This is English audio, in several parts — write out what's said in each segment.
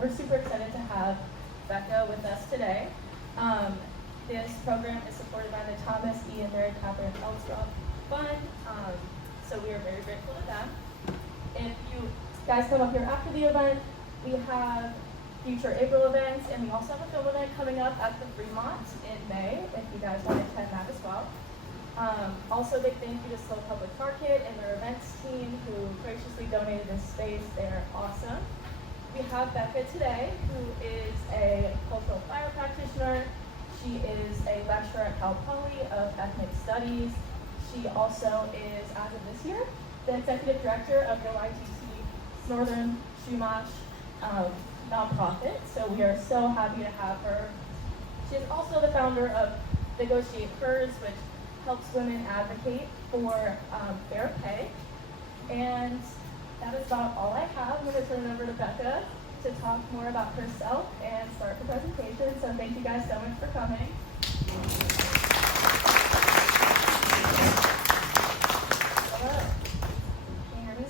we're super excited to have Becca with us today. This program is supported by the Thomas E. and Mary Catherine Elstrop Fund, so we are very grateful to them. If you guys come up here after the event, we have future April events, and we also have a film event coming up at the Fremont in May, if you guys want to attend that as well. Also, big thank you to SLO Public Market and their events team who graciously donated this space. They're awesome. We have Becca today, who is a cultural fire practitioner. She is a lecturer at Cal Poly of Ethnic Studies. She also is, as of this year, the executive director of the Northern Chumash Nonprofit. So we are so happy to have her. She is also the founder of NegotiateHers, which helps women advocate for fair pay. And that is about all I have. I'm going to turn it over to Becca to talk more about herself and start the presentation. So thank you guys so much for coming. Hello. Can you hear me?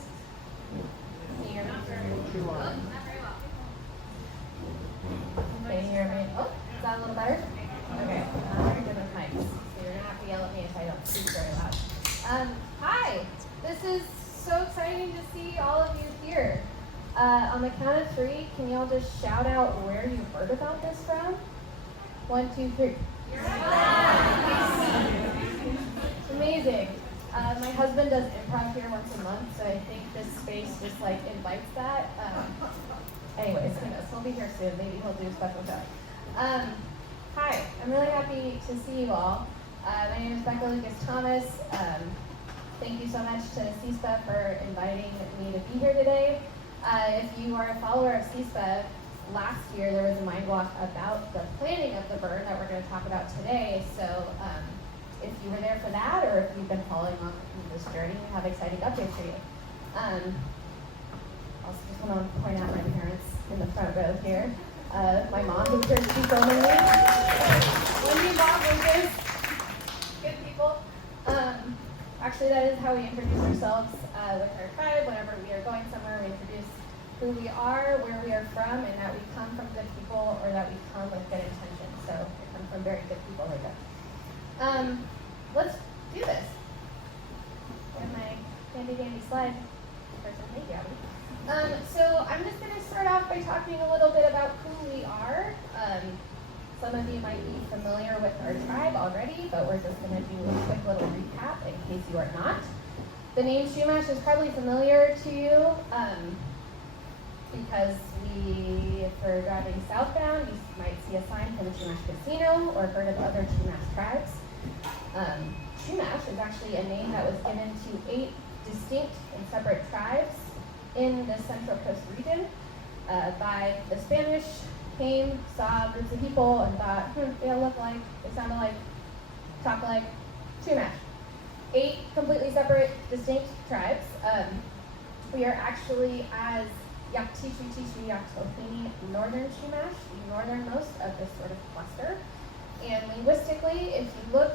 Can you hear me? Oh, not very well. Can you hear me? Oh, is that a little better? Okay. I'm very good with mics. So you're going to have to yell at me if I don't speak very loud. Hi. This is so exciting to see all of you here. On the count of 3, can y'all just shout out where you heard about this from? 1, 2, 3. Amazing. My husband does improv here once a month, so I think this space just like invites that. Anyways, who knows? He'll be here soon. Maybe he'll do a special show. Hi, I'm really happy to see you all. My name is Becca Lucas Thomas. Thank you so much to CSPA for inviting me to be here today. If you are a follower of CSPA, last year there was a mind walk about the planning of the burn that we're going to talk about today. So if you were there for that, or if you've been following on this journey, we have exciting updates for you. I also just want to point out my parents in the front row here. My mom, who's here to be filming me. Wendy, Bob, Lucas, good people. Actually, that is how we introduce ourselves with our tribe. Whenever we are going somewhere, we introduce who we are, where we are from, and that we come from good people, or that we come with good intentions. So we come from very good people like that. Let's do this. I have my handy slide person. Thank you, Abby. So I'm just going to start off by talking a little bit about who we are. Some of you might be familiar with our tribe already, but we're just going to do a quick little recap in case you are not. The name Chumash is probably familiar to you because if we're driving southbound, you might see a sign for the Chumash Casino or heard of other Chumash tribes. Chumash is actually a name that was given to 8 distinct and separate tribes in the Central Coast region by the Spanish. Came, saw groups of people, and thought, they all look like, they sound like, talk like, Chumash. 8 completely separate, distinct tribes. We are actually, as Yaktishu Tishu Yaktohini, Northern Chumash, the northernmost of this sort of cluster. And linguistically, if you look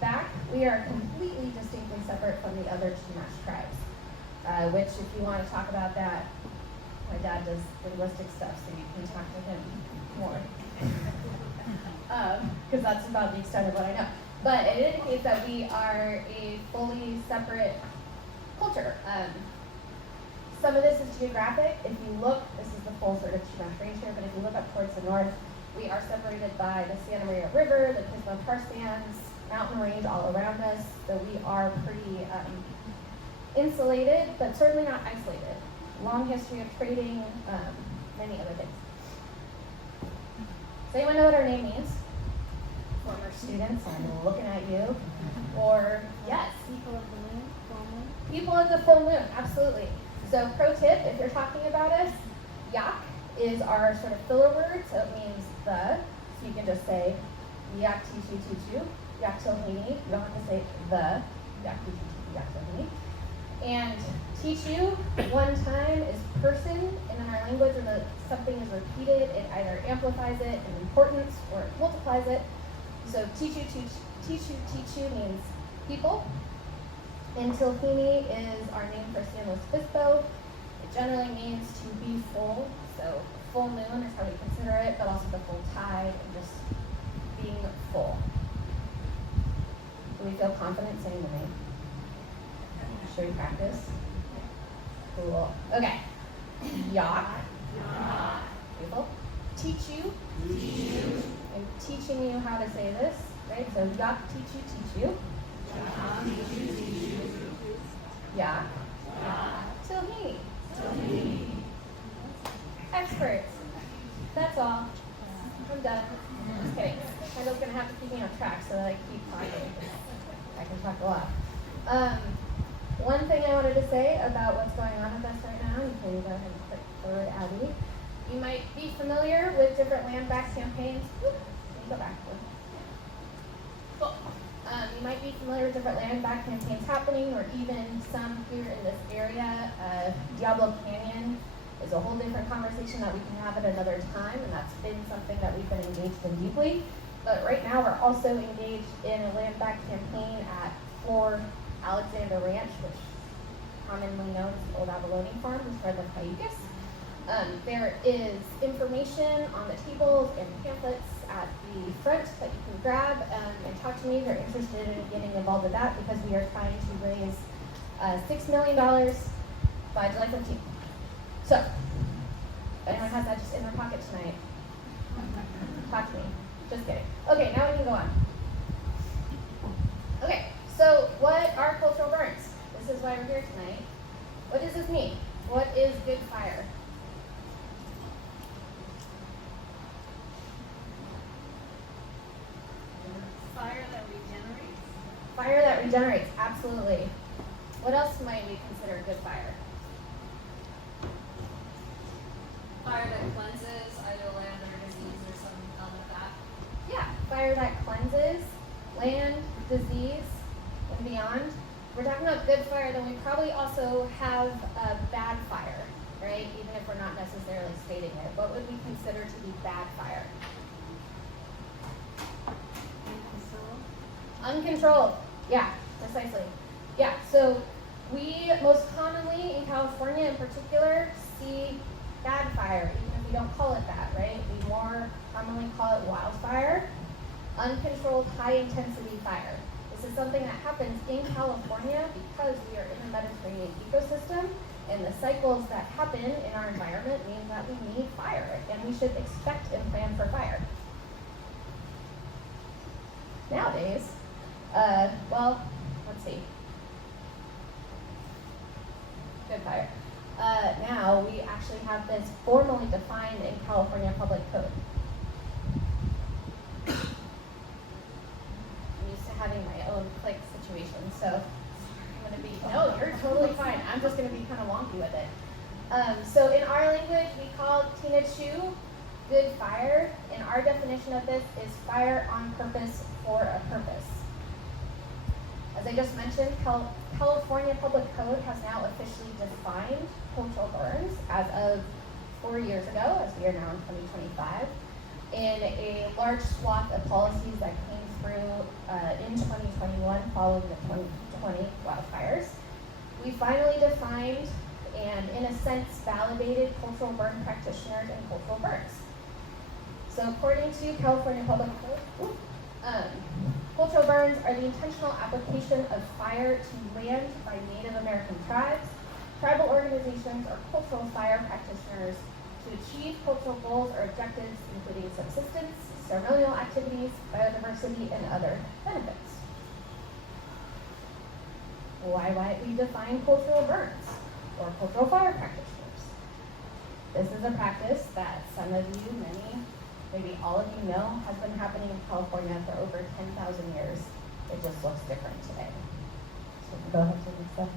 back, we are completely distinctly separate from the other Chumash tribes, which, if you want to talk about that, my dad does linguistic stuff, so you can talk to him more. Because that's about the extent of what I know. But it indicates that we are a fully separate culture. Some of this is geographic. If you look, this is the full sort of Chumash range here, but if you look up towards the north, we are separated by the Santa Maria River, the Pismo Tar Sands, mountain range all around us. So we are pretty insulated, but certainly not isolated. Long history of trading, many other things. Does anyone know what our name means? Former students, I'm looking at you. Or, yes? People of the moon, full moon. People of the full moon, absolutely. So, pro tip, if you're talking about us, yak is our sort of filler word, so it means the. So you can just say yak tishu tishu, yak tohini. You don't have to say the, yak tishu tishu, yak tohini. And tishu, one time, is person, and in our language, when something is repeated, it either amplifies it in importance or it multiplies it. So tishu means people. And Tilhini is our name for San Luis Obispo. generally means to be full, so full moon is how we consider it, but also the full tide and just being full. Do we feel confident saying the name? Should we practice? Cool. Okay. Yak. Beautiful. Teach you. I'm teaching you how to say this, right? So yak, teach you. Yak. Tilhini. Experts. That's all. I'm done. Just kidding. Kendall's gonna have to keep me on track so that I keep talking. I can talk a lot. One thing I wanted to say about what's going on with us right now, you can go ahead and click forward, Abby. You might be familiar with different land back campaigns. Let me go back. Cool. You might be familiar with different land back campaigns happening, or even some here in this area. Diablo Canyon is a whole different conversation that we can have at another time, and that's been something that we've been engaged in deeply. But right now we're also engaged in a land back campaign at Floor Alexander Ranch, which commonly known as the Old Abalone Farm, is where the Cayucas. There is information on the tables and pamphlets at the front that you can grab and talk to me if you're interested in getting involved with that, because we are trying to raise $6 million by July 15th. So, if anyone has that just in their pocket tonight, talk to me. Just kidding. Okay, now we can go on. Okay, so what are cultural burns? This is why we're here tonight. What does this mean? What is good fire? Fire that regenerates. Fire that regenerates, absolutely. What else might we consider good fire? Fire that cleanses either land or disease or some element of that. Yeah, fire that cleanses, land, disease, and beyond. We're talking about good fire, then we probably also have a bad fire, right? Even if we're not necessarily stating it. What would we consider to be bad fire? Uncontrolled. Yeah, precisely. Yeah, so we most commonly in California in particular see bad fire, even if we don't call it that, right? We more commonly call it wildfire, uncontrolled high-intensity fire. This is something that happens in California because we are in the Mediterranean ecosystem, and the cycles that happen in our environment mean that we need fire, and we should expect and plan for fire. Nowadays, well, let's see. Good fire. Now we actually have this formally defined in California Public Code. I'm used to having my own click situation, so I'm going to be, no, you're totally fine. I'm just going to be kind of wonky with it. So in our language, we call Tinachu good fire, and our definition of this is fire on purpose for a purpose. As I just mentioned, California Public Code has now officially defined cultural burns as of 4 years ago, as we are now in 2025, in a large swath of policies that came through in 2021 following the 2020 wildfires. We finally defined and, in a sense, validated cultural burn practitioners and cultural burns. So according to California Public Code, cultural burns are the intentional application of fire to land by Native American tribes, tribal organizations, or cultural fire practitioners to achieve cultural goals or objectives, including subsistence, ceremonial activities, biodiversity, and other benefits. Why might we define cultural burns or cultural fire practitioners? This is a practice that some of you, many, maybe all of you know has been happening in California for over 10,000 years. It just looks different today. So go ahead to the next slide.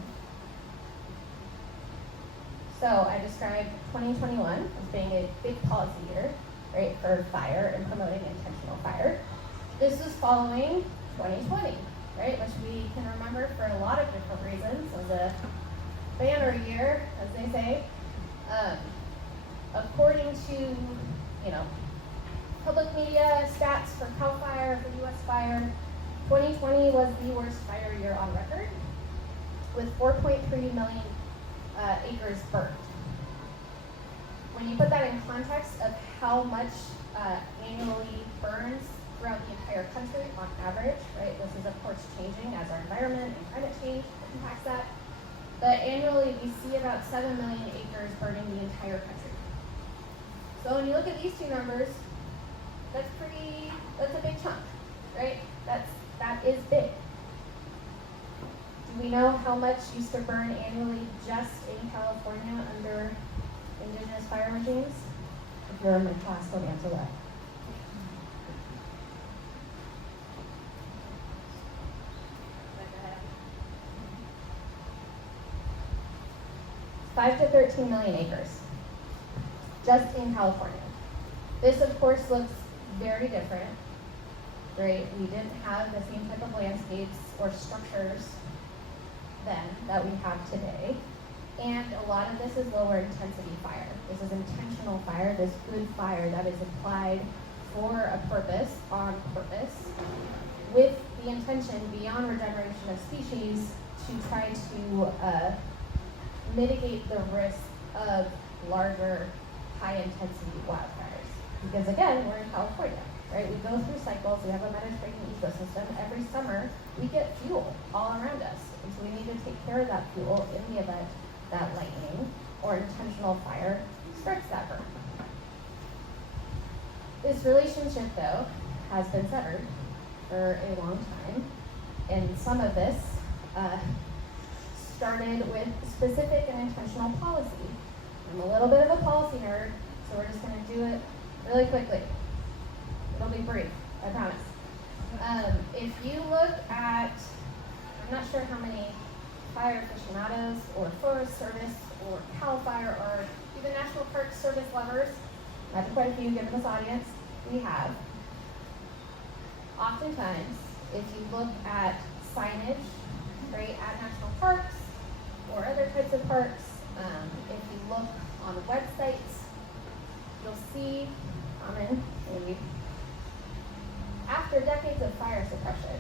So I described 2021 as being a big policy year, right, for fire and promoting intentional fire. This was following 2020, right, which we can remember for a lot of different reasons as a banner year, as they say. According to, public media stats for CAL FIRE, for US Fire, 2020 was the worst fire year on record, with 4.3 million acres burnt. when you put that in context of how much annually burns throughout the entire country on average, right? This is of course changing as our environment and climate change impacts that. But annually we see about 7 million acres burning the entire country. So when you look at these two numbers, that's a big chunk, right? That is big. Do we know how much used to burn annually just in California under indigenous fire regimes? If you're in my class, don't answer that. $5 to 13 million acres, just in California. This, of course, looks very different, right? We didn't have the same type of landscapes or structures then that we have today. And a lot of this is lower intensity fire. This is intentional fire, this good fire that is applied for a purpose, on purpose, with the intention beyond regeneration of species to try to mitigate the risk of larger, high-intensity wildfires. Because again, we're in California, right? We go through cycles, we have a Mediterranean ecosystem. Every summer, we get fuel all around us. And so we need to take care of that fuel in the event that lightning or intentional fire starts that burn. This relationship, though, has been severed for a long time. And some of this started with specific and intentional policy. I'm a little bit of a policy nerd, so we're just going to do it really quickly. It'll be brief, I promise. If you look at, I'm not sure how many fire aficionados or Forest Service or CAL FIRE or even National Park Service lovers, imagine quite a few given this audience, we have. Oftentimes, if you look at signage, right, at national parks or other types of parks, if you look on websites, you'll see, maybe, after decades of fire suppression,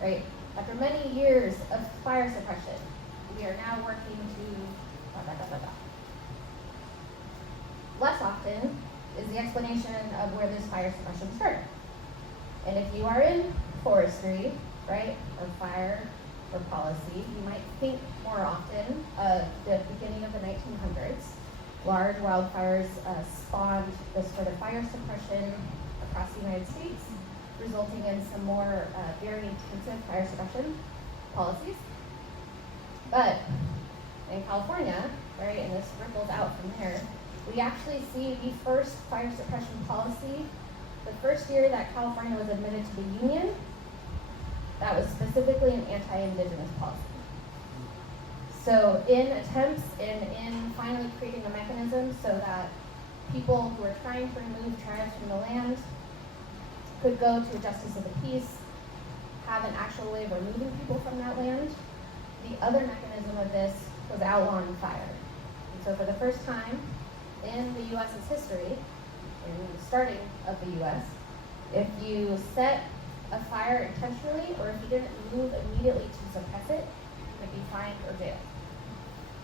right? After many years of fire suppression, we are now working to, Less often is the explanation of where this fire suppression started. And if you are in forestry, right, or fire or policy, you might think more often of the beginning of the 1900s. Large wildfires spawned this sort of fire suppression across the United States, resulting in some more very intensive fire suppression policies. But in California, right, and this ripples out from there, we actually see the first fire suppression policy, the first year that California was admitted to the Union, that was specifically an anti-indigenous policy. So in attempts and in finally creating a mechanism so that people who are trying to remove tribes from the land could go to a justice of the peace, have an actual way of removing people from that land. The other mechanism of this was outlawing fire. And so for the first time in the U.S.'s history, in the starting of the U.S., if you set a fire intentionally or if you didn't move immediately to suppress it, you could be fined or jailed.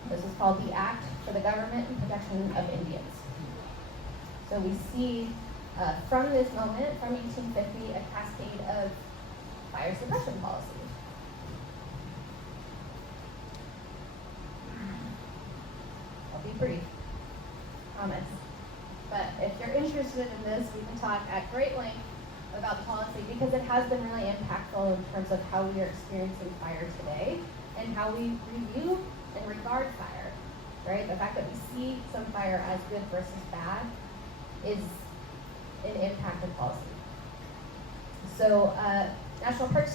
This is called the Act for the Government and Protection of Indians. So we see from this moment, from 1850, a cascade of fire suppression policy. I'll be brief, promise. But if you're interested in this, we can talk at great length about the policy because it has been really impactful in terms of how we are experiencing fire today and how we review and regard fire, right? The fact that we see some fire as good versus bad is an impacted policy. So National Park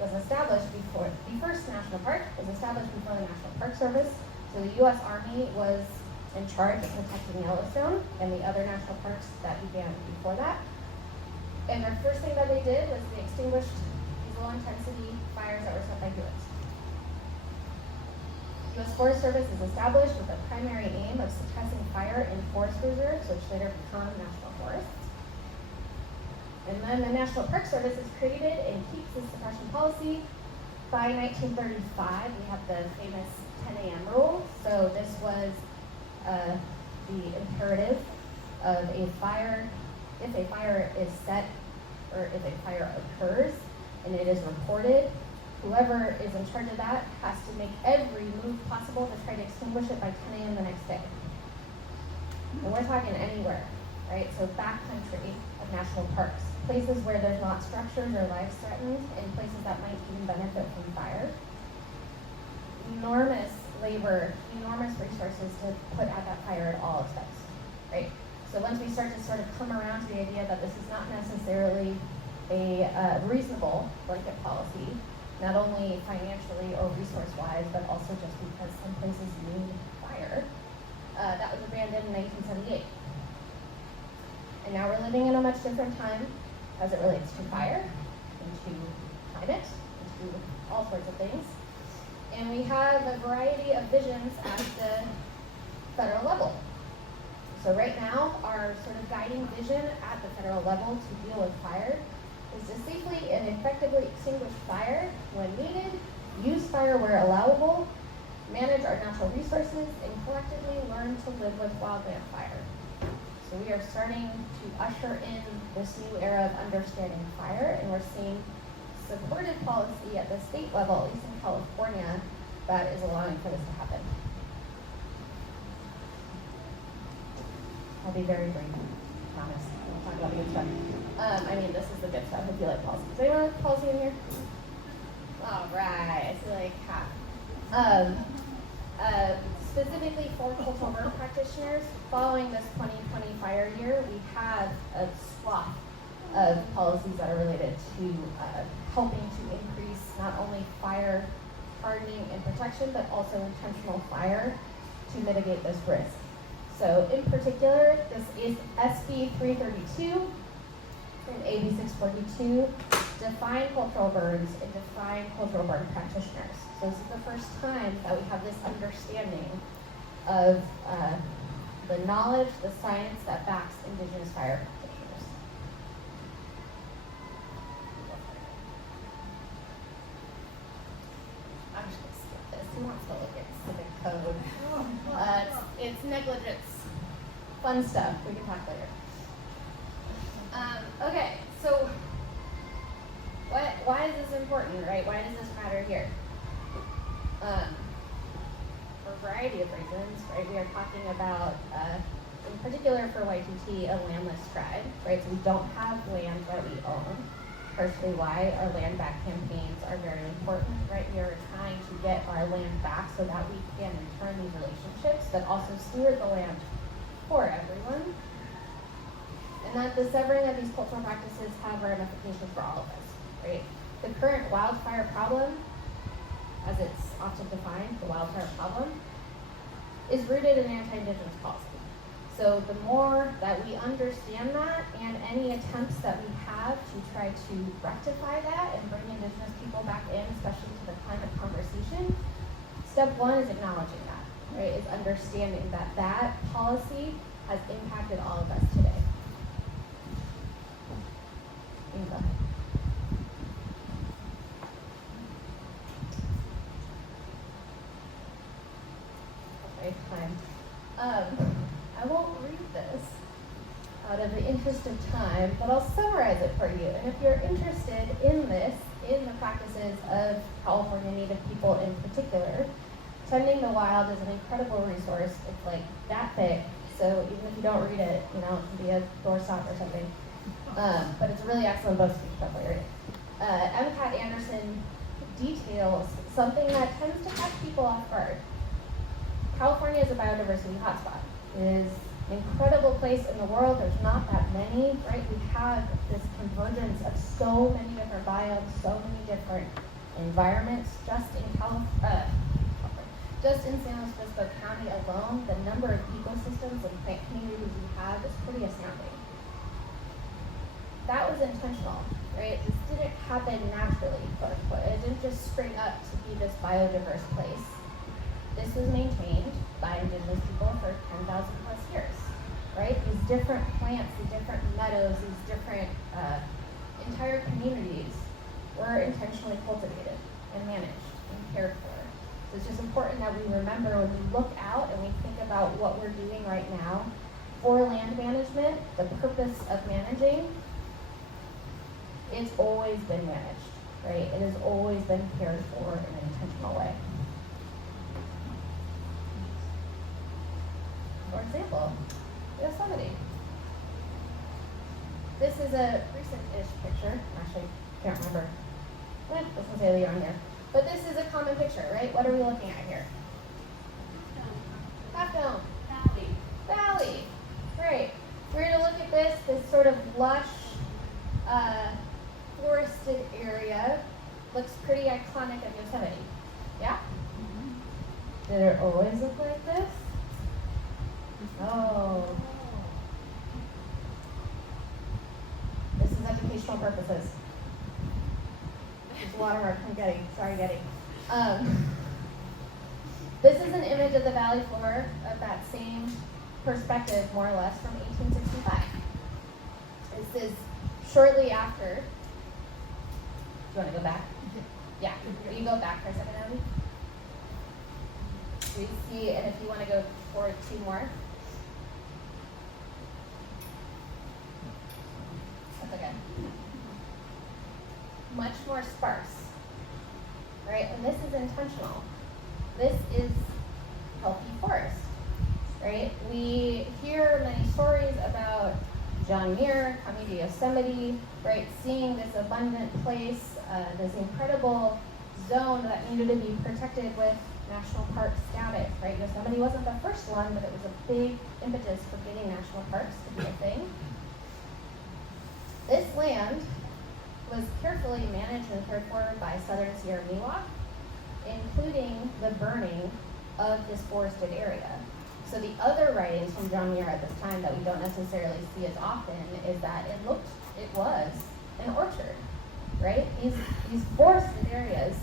was established before, the first national park was established before the National Park Service. So the U.S. Army was in charge of protecting Yellowstone and the other national parks that began before that. And the first thing that they did was they extinguished these low-intensity fires that were set by humans. U.S. Forest Service is established with the primary aim of suppressing fire in forest reserves, which later become national forests. And then the National Park Service is created and keeps this suppression policy by 1935, we have the famous 10 a.m. rule. So this was the imperative of a fire. If a fire is set, or if a fire occurs and it is reported, whoever is in charge of that has to make every move possible to try to extinguish it by 10 a.m. the next day. And we're talking anywhere, right? So backcountry of national parks, places where there's not structures or lives threatened, and places that might even benefit from fire. Enormous labor, enormous resources to put out that fire at all expense, right? So once we start to sort of come around to the idea that this is not necessarily a reasonable blanket policy, not only financially or resource-wise, but also just because some places need fire, that was abandoned in 1978. And now we're living in a much different time as it relates to fire, and to climate, and to all sorts of things. And we have a variety of visions at the federal level. So right now, our sort of guiding vision at the federal level to deal with fire is to safely and effectively extinguish fire when needed, use fire where allowable, manage our natural resources, and collectively learn to live with wildland fire. So we are starting to usher in this new era of understanding fire, and we're seeing supported policy at the state level, at least in California, that is allowing for this to happen. I'll be very brief, I promise. We'll talk about the good stuff. I mean, this is the good stuff if you like policy. Does anyone like policy in here? All right, I see like half. Specifically for cultural bird practitioners, following this 2020 fire year, we have a swath of policies that are related to helping to increase not only fire hardening and protection, but also intentional fire to mitigate this risk. So in particular, this is SB 332 and AB 642, define cultural birds and define cultural bird practitioners. So this is the first time that we have this understanding of the knowledge, the science that backs Indigenous fire practitioners. I'm just going to skip this. Who wants to look at civic code? It's negligence. Fun stuff. We can talk later. Okay, so why is this important, right? Why does this matter here? For a variety of reasons, right? We are talking about, in particular for YTT, a landless tribe, right? So we don't have land that we own. Partially why our land back campaigns are very important, right? We are trying to get our land back so that we can return these relationships, but also steward the land for everyone. And that the severing of these cultural practices have ramifications for all of us, right? The current wildfire problem, as it's often defined, the wildfire problem, is rooted in anti-Indigenous policy. So the more that we understand that, and any attempts that we have to try to rectify that and bring Indigenous people back in, especially to the climate conversation, step one is acknowledging that, right? Is understanding that that policy has impacted all of us today. Inga. Okay, time. I won't read this out of the interest of time, but I'll summarize it for you. And if you're interested in this, in the practices of California Native people in particular, Tending the Wild is an incredible resource. It's like that thick, so even if you don't read it, you know, it can be a doorstop or something. But it's a really excellent book, so you should definitely read it. MCAT Anderson details something that tends to catch people off guard. California is a biodiversity hotspot. It is an incredible place in the world. There's not that many, right? We have this convergence of so many different biomes, so many different environments. Just in San Luis Obispo County alone, the number of ecosystems and plant communities we have is pretty astounding. That was intentional, right? This didn't happen naturally, quote unquote. It didn't just spring up to be this biodiverse place. This was maintained by Indigenous people for 10,000 plus years, right? These different plants, these different meadows, these different entire communities were intentionally cultivated. and managed and cared for. So it's just important that we remember when we look out and we think about what we're doing right now for land management, the purpose of managing, it's always been managed, right? It has always been cared for in an intentional way. For example, Yosemite. This is a recent-ish picture. Actually, can't remember. Doesn't say the year on here. But this is a common picture, right? What are we looking at here? Half Dome. Valley. Great. We're going to look at this sort of lush, forested area. Looks pretty iconic of Yosemite. Yeah? Did it always look like this? Oh. This is educational purposes. There's a lot of work I'm getting. Sorry, Getty. This is an image of the valley floor of that same perspective, more or less, from 1865. This is shortly after. Do you want to go back? Yeah. Will you go back for a second, Abby? Do you see, and if you want to go forward 2 more. That's okay. Much more sparse, right? And this is intentional. This is healthy forest, right? We hear many stories about John Muir coming to Yosemite, right? Seeing this abundant place, this incredible zone that needed to be protected with national park status, right? Yosemite wasn't the first one, but it was a big impetus for getting national parks to be a thing. This land was carefully managed and cared for by Southern Sierra Miwok, including the burning of this forested area. So the other writings from John Muir at this time that we don't necessarily see as often is that it was an orchard, right? These forested areas,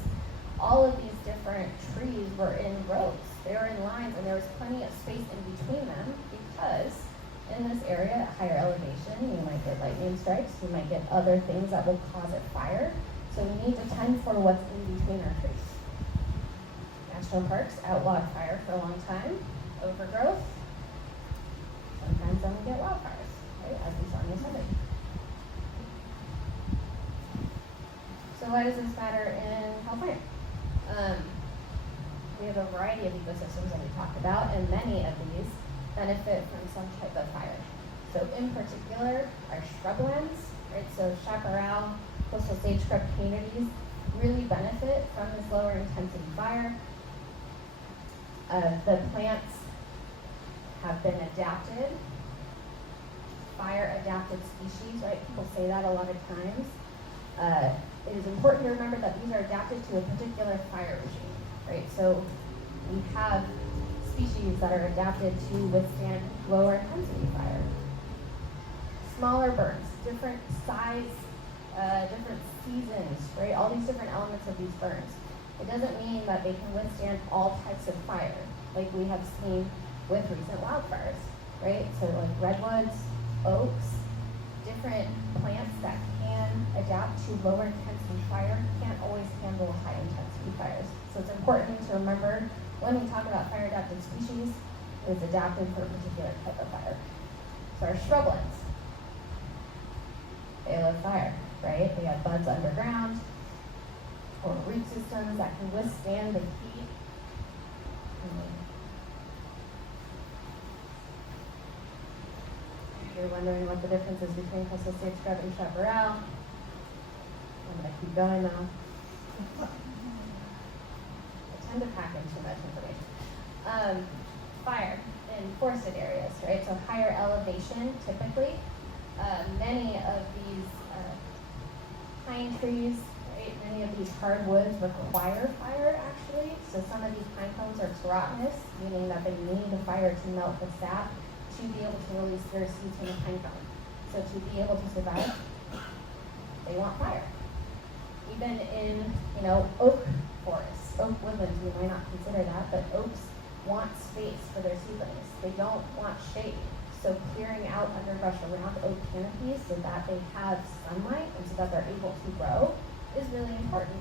all of these different trees were in rows. They were in lines, and there was plenty of space in between them because in this area at higher elevation, you might get lightning strikes, you might get other things that will cause a fire. So we need to tend for what's in between our trees. National parks outlawed fire for a long time. Overgrowth. Sometimes then we get wildfires, right? As we saw in Yosemite. So why does this matter in California? We have a variety of ecosystems that we talked about, and many of these benefit from some type of fire. So in particular, our shrublands, right? So chaparral, coastal sage scrub communities really benefit from this lower intensity fire. The plants have been adapted, fire adapted species, right? People say that a lot of times. It is important to remember that these are adapted to a particular fire regime, right? So we have species that are adapted to withstand lower intensity fire. Smaller burns, different size, different seasons, right? All these different elements of these burns. It doesn't mean that they can withstand all types of fire, like we have seen with recent wildfires, right? So like redwoods, oaks, different plants that can adapt to lower intensity fire can't always handle high intensity fires. So it's important to remember when we talk about fire adapted species, it's adapted for a particular type of fire. So our shrublands, they love fire, right? They have buds underground or root systems that can withstand the heat. You're wondering what the difference is between coastal sage scrub and chaparral. I'm going to keep going now. I tend to pack in too much information. Fire in forested areas, right? So higher elevation, typically. Many of these pine trees, right? Many of these hardwoods require fire, actually. So some of these pine cones are kerotinous, meaning that they need the fire to melt the sap to be able to release their seeds from the pine cone. So to be able to survive, they want fire. Even in, oak forests, oak woodlands, we might not consider that, but oaks want space for their seedlings. They don't want shade. So clearing out underbrush around oak canopies so that they have sunlight and so that they're able to grow is really important.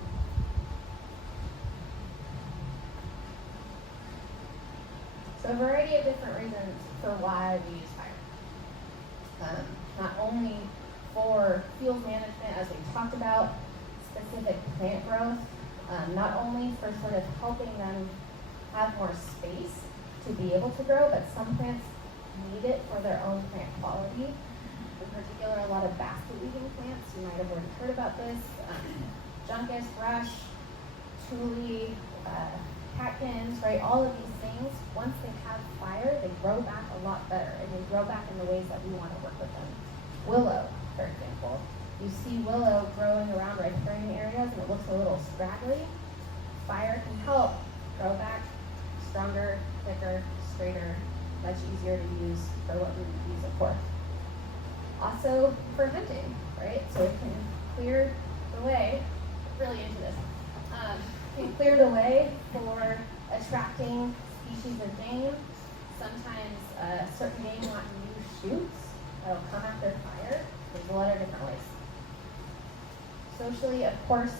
So a variety of different reasons for why we use fire. Not only for field management, as we talked about, specific plant growth, not only for sort of helping them have more space to be able to grow, but some plants need it for their own plant quality. In particular, a lot of basket-weaving plants, you might have already heard about this, juncus, rush, tule, catkins, right? All of these things, once they have fire, they grow back a lot better, and they grow back in the ways that we want to work with them. Willow, for example. You see willow growing around riparian areas, and it looks a little scraggly. Fire can help grow back stronger, thicker, straighter, much easier to use for what we use it for. Also for hunting, right? So it can clear the way, really into this, can clear the way for attracting species of game. Sometimes certain game want new shoots that'll come after fire. There's a lot of different ways. Socially, of course,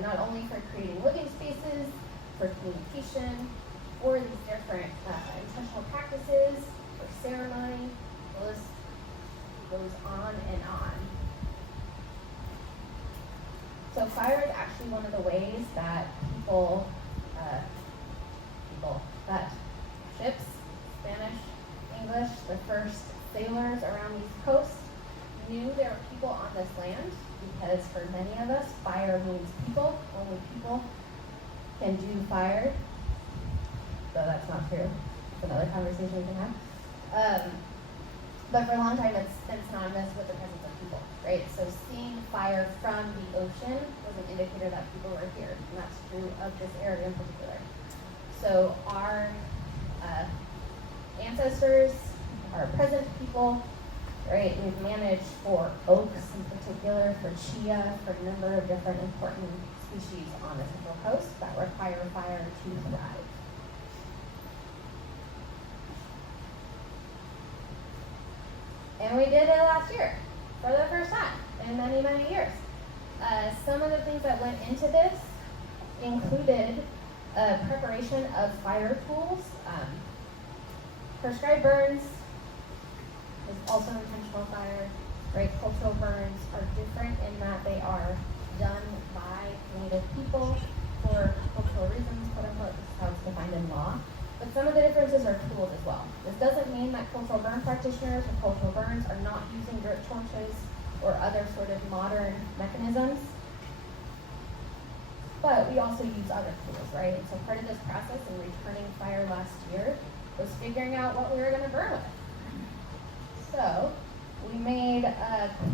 not only for creating living spaces, for communication, for these different intentional practices, for ceremony, the list goes on and on. So fire is actually one of the ways that that ships, Spanish, English, the first sailors around these coasts knew there were people on this land, because for many of us, fire means people. Only people can do fire. So that's not true. It's another conversation we can have. But for a long time, it's been synonymous with the presence of people, right? So seeing fire from the ocean was an indicator that people were here, and that's true of this area in particular. So our ancestors, our present people, right? We've managed for oaks in particular, for chia, for a number of different important species on the Central Coast that require fire to thrive. And we did it last year for the first time in many, many years. Some of the things that went into this included preparation of fire tools. Prescribed burns is also intentional fire, right? Cultural burns are different in that they are done by Native people for cultural reasons, quote unquote. This is how it's defined in law. But some of the differences are tools as well. This doesn't mean that cultural burn practitioners or cultural burns are not using dirt torches or other sort of modern mechanisms. But we also use other tools, right? And so part of this process in returning fire last year was figuring out what we were going to burn with. So we made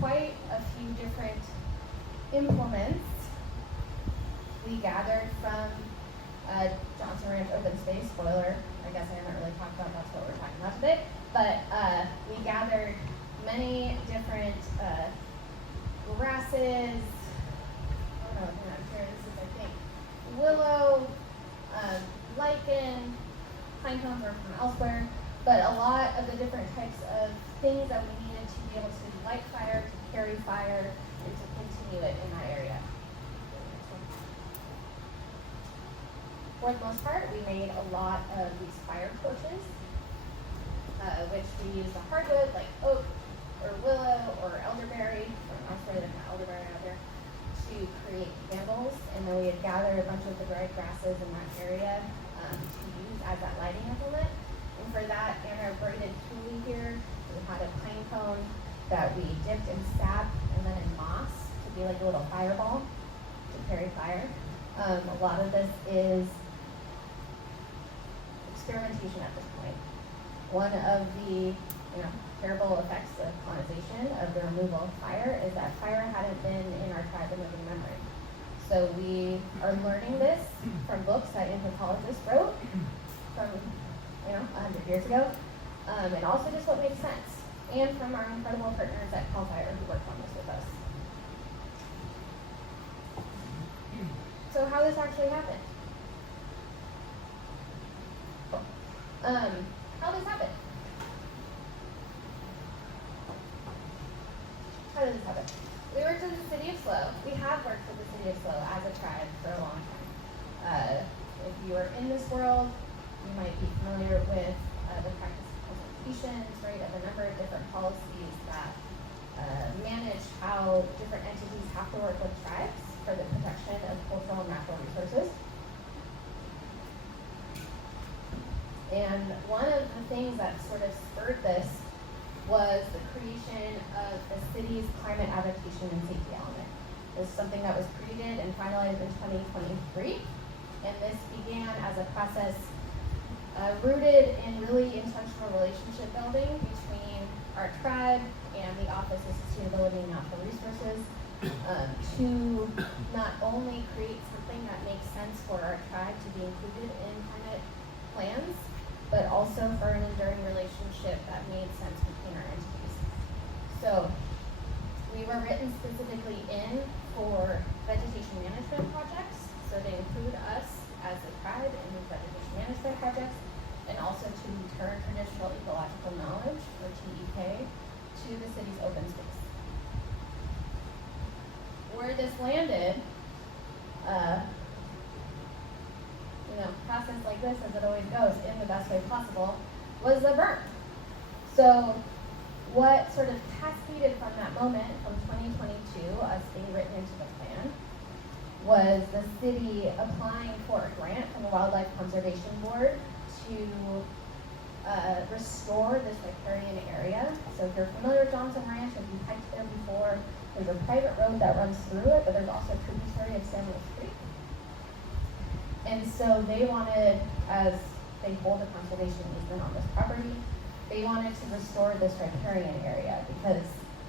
quite a few different implements. We gathered from Johnson Ranch Open Space, spoiler, I guess I haven't really talked about that's what we're talking about today, but we gathered many different grasses. Oh no, I'm not sure, this is I think willow, lichen, pine cones are from elsewhere, but a lot of the different types of things that we needed to be able to light fire, to carry fire, and to continue it in that area. For the most part, we made a lot of these fire torches, which we used a hardwood like oak or willow or elderberry, or elsewhere there's an elderberry out there, to create candles. And then we had gathered a bunch of the dried grasses in that area to use as that lighting implement. And for that, in our braided tule here, we had a pine cone that we dipped in sap and then in moss to be like a little fireball to carry fire. A lot of this is experimentation at this point. One of the terrible effects of colonization, of the removal of fire, is that fire hadn't been in our tribe in living memory. So we are learning this from books that anthropologists wrote from 100 years ago, and also just what makes sense, and from our incredible partners at CalCAN who worked on this with us. So how this actually happened? How did this happen? How did this happen? We worked with the city of SLO. We have worked with the city of SLO as a tribe for a long time. If you are in this world, You might be familiar with the practice of consultations, right, of a number of different policies that manage how different entities have to work with tribes for the protection of cultural and natural resources. And one of the things that sort of spurred this was the creation of the city's climate adaptation and safety element. This is something that was created and finalized in 2023. And this began as a process rooted in really intentional relationship building between our tribe and the Office of Sustainability and Natural Resources to not only create something that makes sense for our tribe to be included in climate plans, but also for an enduring relationship that made sense between our entities. So we were written specifically in for vegetation management projects, so they include us as a tribe in these vegetation management projects, and also to return traditional ecological knowledge, or TEK, to the city's open space. Where this landed, process like this, as it always goes, in the best way possible, was the burn. So what sort of cascaded from that moment, from 2022, us being written into the plan, was the city applying for a grant from the Wildlife Conservation Board to restore this riparian area. So if you're familiar with Johnson Ranch, if you've hiked there before, there's a private road that runs through it, but there's also a tributary of San Luis Creek. And so they wanted, as they hold a conservation easement on this property, they wanted to restore this riparian area because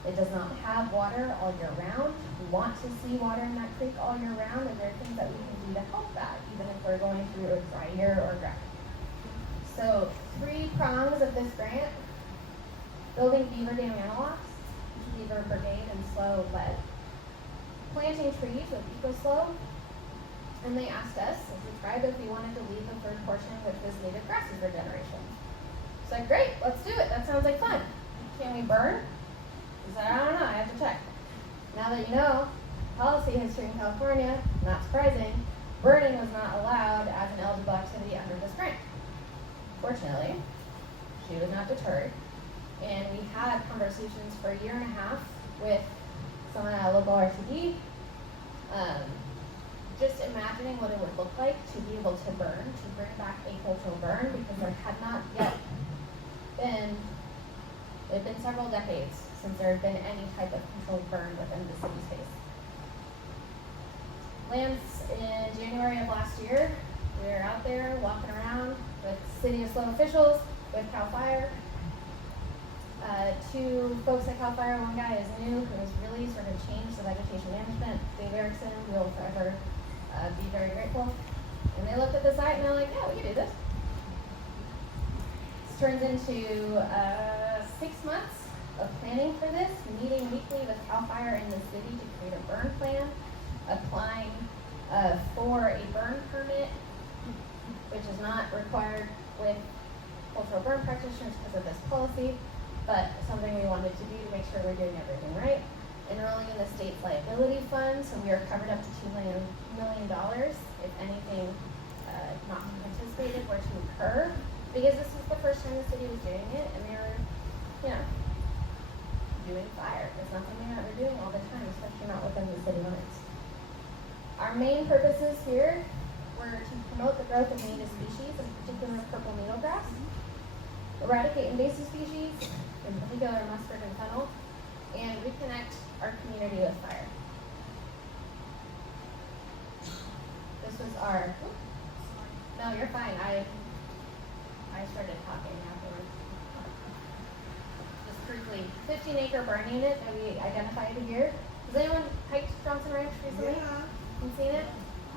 it does not have water all year round. We want to see water in that creek all year round, and there are things that we can do to help that, even if we're going through a dry year or drought. So 3 prongs of this grant: building beaver dam analogs, beaver brigade and SLO led, planting trees with EcoSLO, and they asked us as a tribe if we wanted to lead the third portion, which was native grasses regeneration. So great, let's do it. That sounds like fun. Can we burn? He said, I don't know, I have to check. Now that you know policy history in California, not surprising, burning was not allowed as an eligible activity under this grant. Fortunately, she was not deterred, and we had conversations for a year and a half with someone at a local RTD, just imagining what it would look like to be able to burn, to bring back a cultural burn, because there had not yet been, it had been several decades since there had been any type of controlled burn within the city space. Lance, in January of last year, we were out there walking around with City of SLO officials, with CAL FIRE. 2 folks at CAL FIRE, one guy is new, who has really sort of changed the vegetation management. Dave Erickson, we'll forever be very grateful. And they looked at the site and they're like, yeah, we can do this. This turns into 6 months of planning for this, meeting weekly with CAL FIRE in the city to create a burn plan, applying for a burn permit, which is not required with cultural burn practitioners because of this policy, but something we wanted to do to make sure we're doing everything right. Enrolling in the state's liability fund, so we are covered up to $2 million if anything not anticipated were to occur, because this was the first time the city was doing it, and they were, doing fire. It's not something that we're doing all the time, especially not within the city limits. Our main purposes here were to promote the growth of native species, in particular purple needlegrass, eradicate invasive species, in particular mustard and fennel, and reconnect our community with fire. This was our, no, you're fine. I started talking afterwards. Just briefly, 15-acre burn unit that we identified here. Has anyone hiked Johnson Ranch recently? Yeah. You seen it?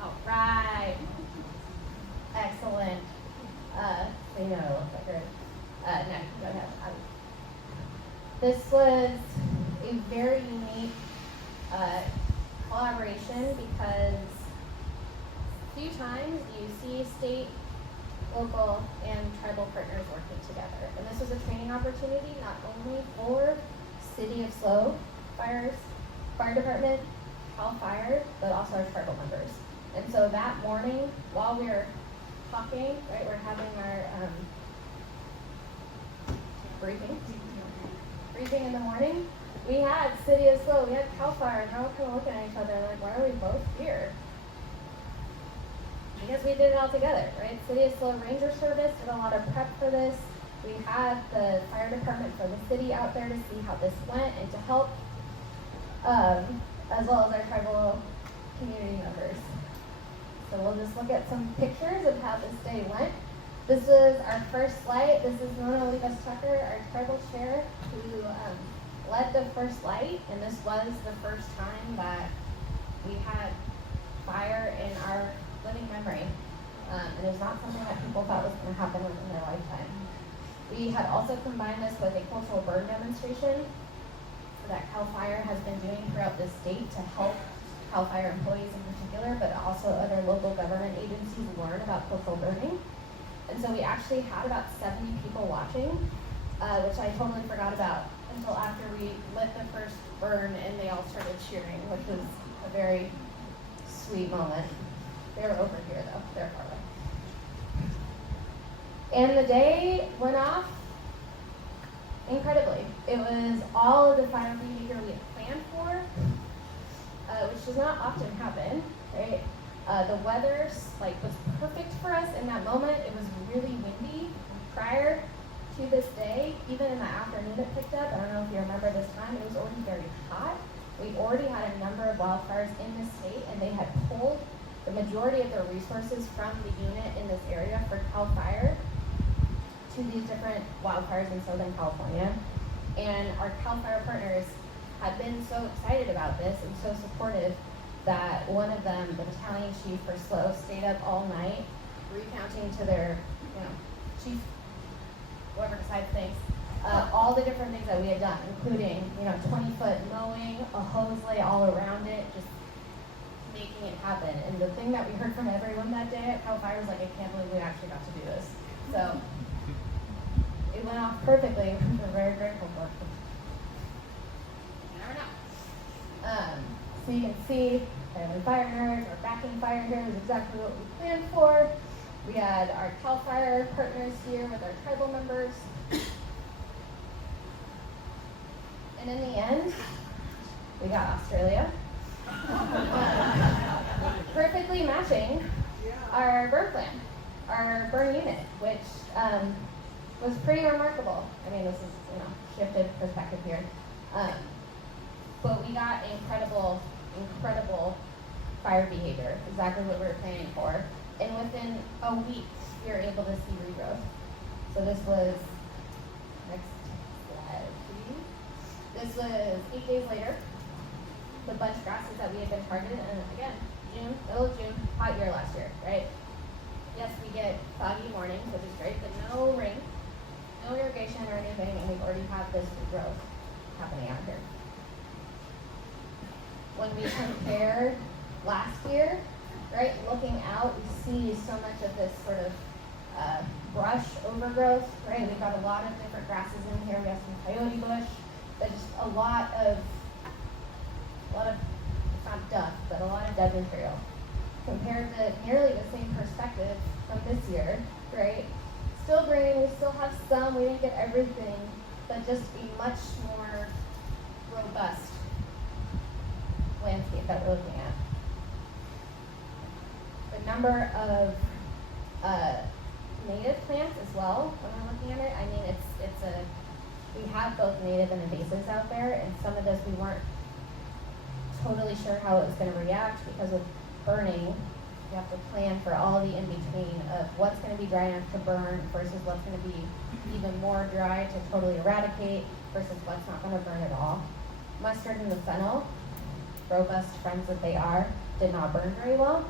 All right. Excellent. So you know it looks like good. No, go ahead. This was a very unique collaboration because few times you see state, local, and tribal partners working together. And this was a training opportunity not only for City of SLO Fire Department, CAL FIRE, but also our tribal members. And so that morning, while we were talking, right? We're having our briefing in the morning. We had City of SLO, we had CAL FIRE, and they're all kind of looking at each other like, why are we both here? Because we did it all together, right? City of SLO Ranger Service did a lot of prep for this. We had the fire department for the city out there to see how this went and to help, as well as our tribal community members. So we'll just look at some pictures of how this day went. This was our first light. This is Becca Lucas Tucker, our tribal chair, who led the first light, and this was the first time that we had fire in our living memory. And it was not something that people thought was going to happen within their lifetime. We had also combined this with a cultural burn demonstration that CAL FIRE has been doing throughout the state to help CAL FIRE employees in particular, but also other local government agencies learn about cultural burning. And so we actually had about 70 people watching, which I totally forgot about until after we lit the first burn and they all started cheering, which was a very sweet moment. They were over here though, they're far away. And the day went off incredibly. It was all of the fire behavior we had planned for, which does not often happen, right? The weather was perfect for us in that moment. It was really windy. Prior to this day, even in the afternoon it picked up. I don't know if you remember this time, it was already very hot. We already had a number of wildfires in the state, and they had pulled the majority of their resources from the unit in this area for CAL FIRE to these different wildfires in Southern California. And our CAL FIRE partners had been so excited about this and so supportive that one of them, the battalion chief for SLO, stayed up all night recounting to their, chief, whoever decides things, all the different things that we had done, including, 20-foot mowing, a hose lay all around it, just making it happen. And the thing that we heard from everyone that day at CAL FIRE was like, I can't believe we actually got to do this. So it went off perfectly, which we're very grateful for. You never know. So you can see the fire nerds, our backing fire here is exactly what we planned for. We had our CAL FIRE partners here with our tribal members. And in the end, we got Australia. Perfectly matching our burn plan, our burn unit, which was pretty remarkable. I mean, this is, shifted perspective here. But we got incredible fire behavior, exactly what we were planning for. And within a week, we were able to see regrowth. So this was, next slide, please. This was 8 days later. The bunch grasses that we had been targeted, and again, middle of June, hot year last year, right? Yes, we get foggy mornings, which is great, but no rain, no irrigation or anything, and we already have this regrowth happening out here. When we compare last year, right, looking out, we see so much of this sort of brush overgrowth, right? We've got a lot of different grasses in here. We have some coyote bush, but just a lot of, it's not duck, but a lot of dead material. Compared to nearly the same perspective from this year, right? Still green, we still have some, we didn't get everything, but just a much more robust landscape that we're looking at. The number of native plants as well, when we're looking at it, I mean, we have both native and invasives out there, and some of this we weren't totally sure how it was going to react because of burning. You have to plan for all the in-between of what's going to be dry enough to burn versus what's going to be even more dry to totally eradicate versus what's not going to burn at all. Mustard and the fennel, robust friends that they are, did not burn very well.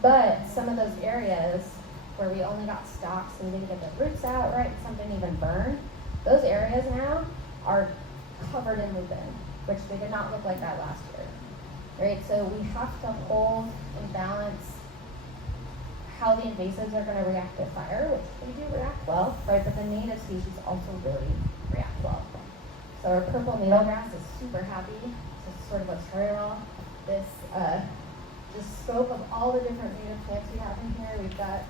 But some of those areas where we only got stalks and didn't get the roots out right, some didn't even burn, those areas now are covered in lupin, which they did not look like that last year. Right, so we have to hold and balance how the invasives are going to react to fire, which they do react well, right? But the native species also really react well. So our purple needlegrass is super happy. This is sort of what started all this. The scope of all the different native plants we have in here. We've got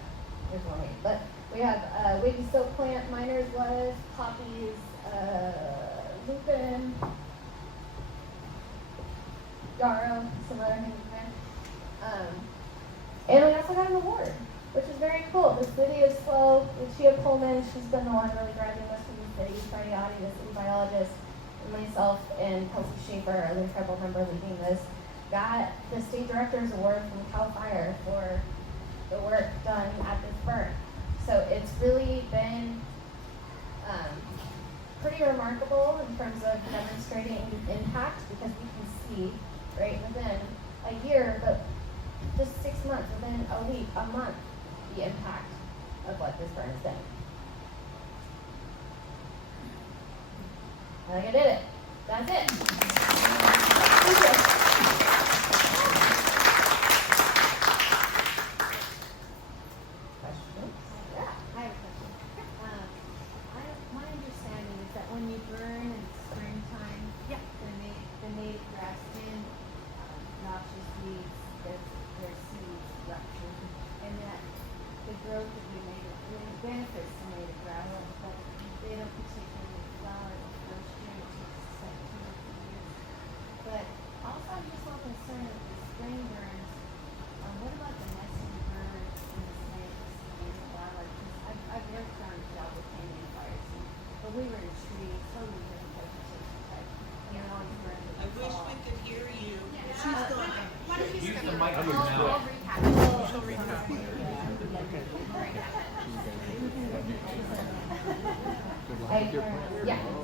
there's more weed. But we have wavy soap plant, miner's lettuce, poppies, lupin, yarrow, some other things in there. And we also got an award, which is very cool. The city of SLO, Lucia Pullman, she's been the one really driving this in the city. Fradiati, the city biologist, and myself and Kelsey Schaefer, our other tribal member leading this, got the state director's award from CAL FIRE for the work done at this burn. So it's really been pretty remarkable in terms of demonstrating impact, because we can see, right, within a year, but just 6 months, within a week, a month, the impact of what this burn is doing. I think I did it. That's it. Thank you. Questions? Yeah. I have a question. My understanding is that when you burn in springtime, the native grass and noxious weeds, their seeds rupture, and that the growth of the native benefits the native grass, but they don't particularly flower the first year. It takes September to years. But also, I'm just a little concerned with the spring burns. What about the nesting birds and the snakes and the wildlife? I've worked on job with canyon fires, but we were in a tree, totally different vegetation type. You know, always burned in I the wish fall. we could hear you. Yeah. She's gone. What if you Use step the up? microphone now. I'll recap it. She'll recap.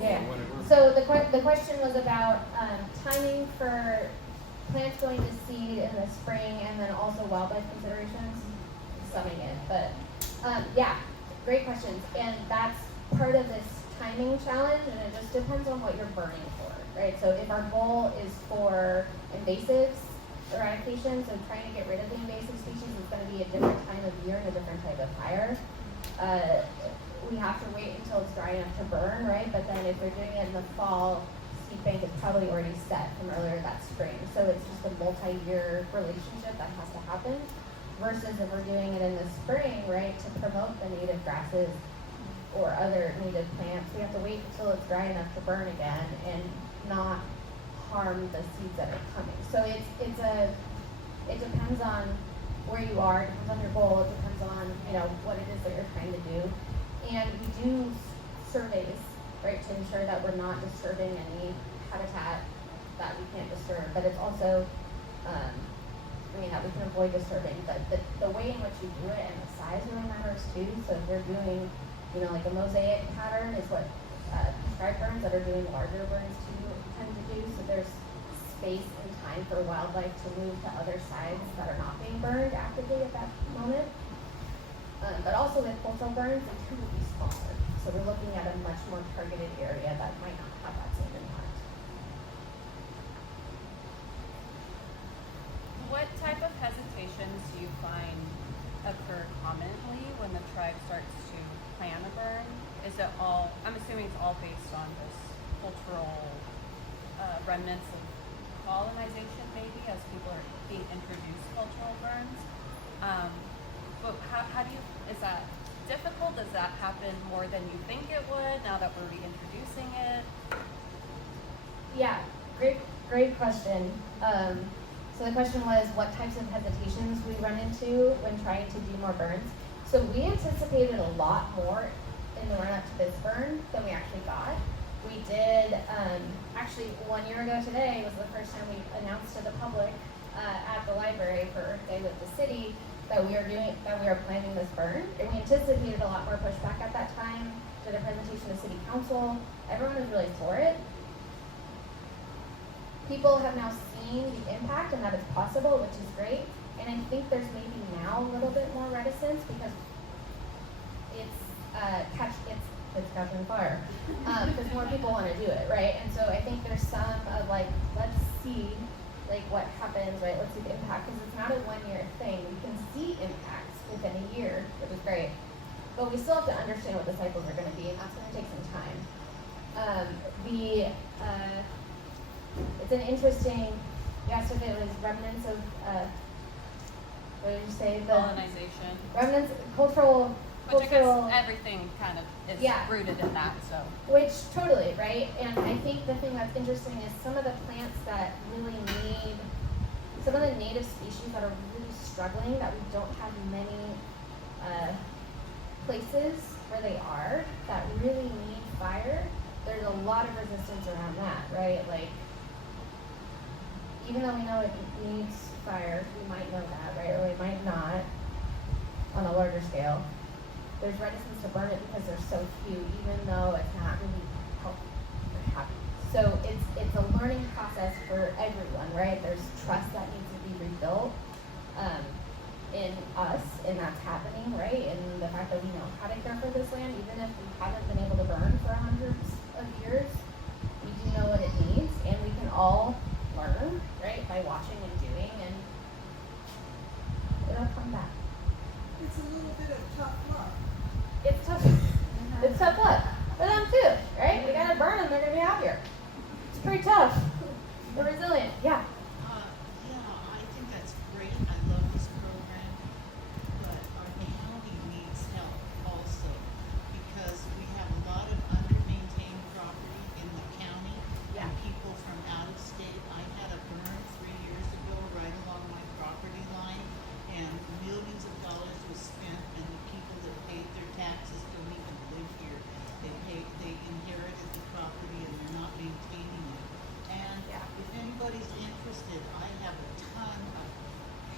Yeah. So the question was about timing for plants going to seed in the spring, and then also wildlife considerations. Summing it, but yeah, great questions, and that's part of this timing challenge, and it just depends on what you're burning for, right? So if our goal is for invasives eradication, so trying to get rid of the invasive species, is going to be a different time of year and a different type of fire. We have to wait until it's dry enough to burn, right? But then if we're doing it in the fall, seed bank is probably already set from earlier that spring. So it's just a multi-year relationship that has to happen. Versus if we're doing it in the spring, right, to promote the native grasses or other native plants, we have to wait until it's dry enough to burn again and not harm the seeds that are coming. So it depends on where you are, it depends on your goal, it depends on, you know, what it is that you're trying to do. And we do surveys, right, to ensure that we're not disturbing any habitat that we can't disturb, but it's also, that we can avoid disturbing, but the way in which you do it and the size really matters too. So if you're doing, you know, like a mosaic pattern is what prescribed burns that are doing larger burns too tend to do. So there's space and time for wildlife to move to other sides that are not being burned actively at that moment. But also with wholesale burns, they tend to be smaller. So we're looking at a much more targeted area that might not have that same impact. What type of hesitations do you find occur commonly when the tribe starts to plan a burn? Is it all, I'm assuming it's all based on this cultural remnants of colonization maybe, as people are being introduced to cultural burns? But how do you, is that difficult? Does that happen more than you think it would now that we're reintroducing it? Yeah, great question. So the question was what types of hesitations we run into when trying to do more burns. So we anticipated a lot more in the run-up to this burn than we actually got. We did, actually 1 year ago today was the first time we announced to the public at the library for Earth Day with the city that we are planning this burn. And we anticipated a lot more pushback at that time. Did a presentation to city council. Everyone was really for it. People have now seen the impact and that it's possible, which is great. And I think there's maybe now a little bit more reticence because it's catching fire. Because more people want to do it, right? And so I think there's some of like, let's see like what happens, right? Let's see the impact, because it's not a 1 year thing. We can see impacts within a year, which is great. But we still have to understand what the cycles are going to be, and that's going to take some time. It's an interesting, you asked if it was remnants of what did you say? The Colonization. remnants, cultural, Which I guess everything kind of is Yeah. rooted in that, so. which totally, right? And I think the thing that's interesting is some of the plants that really need, some of the native species that are really struggling, that we don't have many places where they are, that really need fire. There's a lot of resistance around that, right? Like, even though we know it needs fire, we might know that, right? Or we might not on a larger scale. There's reticence to burn it because there's so few, even though it's not really healthy or happy. So it's a learning process for everyone, right? There's trust that needs to be rebuilt in us, and that's happening, right? And the fact that we know how to care for this land, even if we haven't been able to burn for hundreds of years, we do know what it needs, and we can all learn, right, by watching and doing, and it'll come back. It's a little bit of tough luck. It's tough. It's tough luck for them too, right? We gotta burn them; they're gonna be happier. It's pretty tough. They're resilient. Yeah. Yeah, I think that's great. I love this program, but our county needs help also because we have a lot of under-maintained property in the county. Yeah. And people from out of state. I had a burn 3 years ago right along my property line, and millions of dollars was spent, and the people that paid their taxes don't even live here. They inherited the property and they're not maintaining it. And Yeah. if anybody's interested, I have a ton of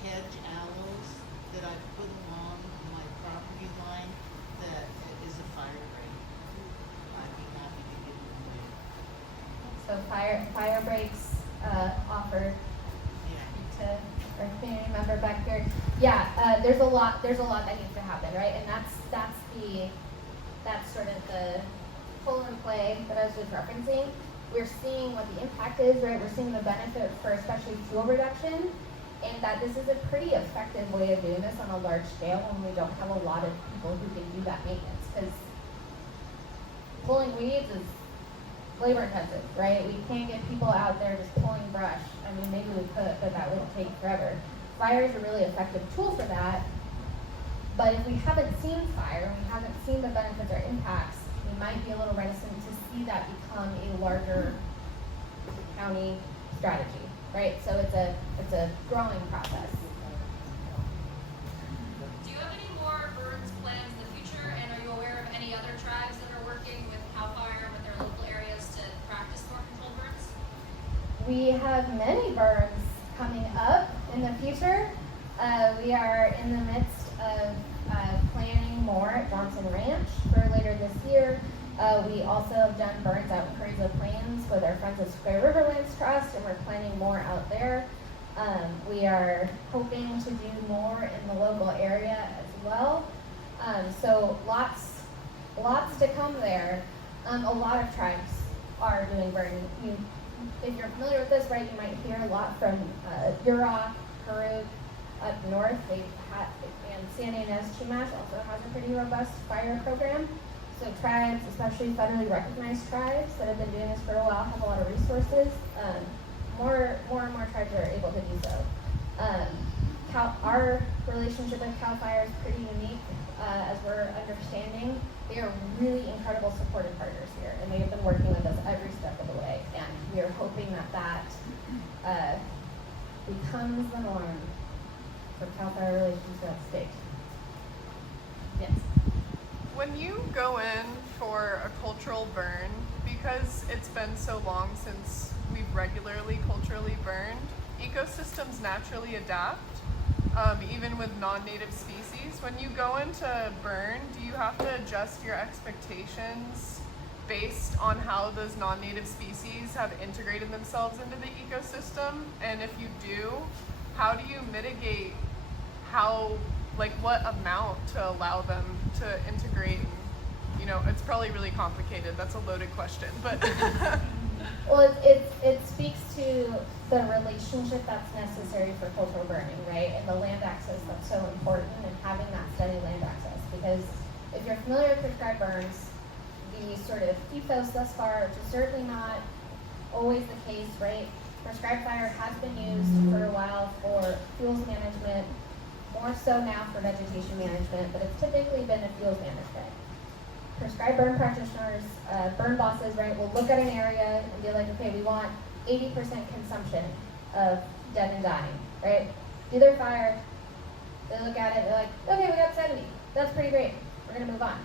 hedge aloes that I put along my property line that is a fire rate. I'd be happy to give them away. So fire breaks offered Yeah. to our community member back here. Yeah. There's a lot that needs to happen, right? And that's sort of the pull and play that I was just referencing. We're seeing what the impact is, right? We're seeing the benefit for especially fuel reduction, and that this is a pretty effective way of doing this on a large scale when we don't have a lot of people who can do that maintenance. Because pulling weeds is labor intensive, right? We can't get people out there just pulling brush. I mean, maybe we could, but that would take forever. Fire is a really effective tool for that. But if we haven't seen fire, we haven't seen the benefits or impacts, we might be a little reticent to see that become a larger county strategy, right? So it's a growing process. Do you have any more burns plans in the future? And are you aware of any other tribes that are working with CAL FIRE and with their local areas to practice more controlled burns? We have many burns coming up in the future. We are in the midst of planning more at Johnson Ranch for later this year. We also have done burns out in Carrizo Plains with our friends at Square Riverlands Trust, and we're planning more out there. We are hoping to do more in the local area as well. So lots to come there. A lot of tribes are doing burning. If you're familiar with this, right, you might hear a lot from Yurok, Karuk, up north. And San Ynez Chumash also has a pretty robust fire program. So tribes, especially federally recognized tribes that have been doing this for a while, have a lot of resources. More and more tribes are able to do so. Our relationship with CAL FIRE is pretty unique, as we're understanding. They are really incredible supportive partners here, and they have been working with us every step of the way. And we are hoping that becomes the norm for CAL FIRE relations throughout the state. Yes. When you go in for a cultural burn, because it's been so long since we've regularly culturally burned, ecosystems naturally adapt, even with non-native species. When you go into burn, do you have to adjust your expectations based on how those non-native species have integrated themselves into the ecosystem? And if you do, how do you mitigate what amount to allow them to integrate? It's probably really complicated. That's a loaded question, but. Well, it speaks to the relationship that's necessary for cultural burning, right? And the land access that's so important, and having that steady land access. Because if you're familiar with prescribed burns, the sort of ethos thus far, which is certainly not always the case, right? Prescribed fire has been used for a while for fuels management, more so now for vegetation management, but it's typically been a field management. Prescribed burn practitioners, burn bosses, right, will look at an area and be like, okay, we want 80% consumption of dead and dying, right? Do their fire, they look at it, they're like, okay, we got 70. That's pretty great. We're gonna move on.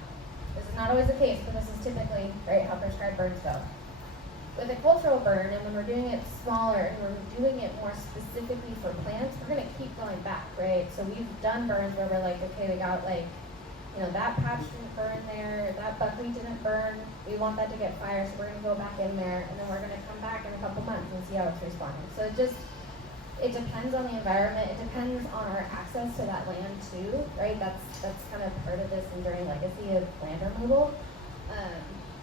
This is not always the case, but this is typically, right, how prescribed burns go. With a cultural burn, and when we're doing it smaller and we're doing it more specifically for plants, we're gonna keep going back, right? So we've done burns where we're like, okay, we got like, you know, that patch didn't burn there, that buckwheat didn't burn, we want that to get fire, so we're gonna go back in there, and then we're gonna come back in a couple months and see how it's responding. So it depends on the environment, it depends on our access to that land too, right? That's kind of part of this enduring legacy of land removal.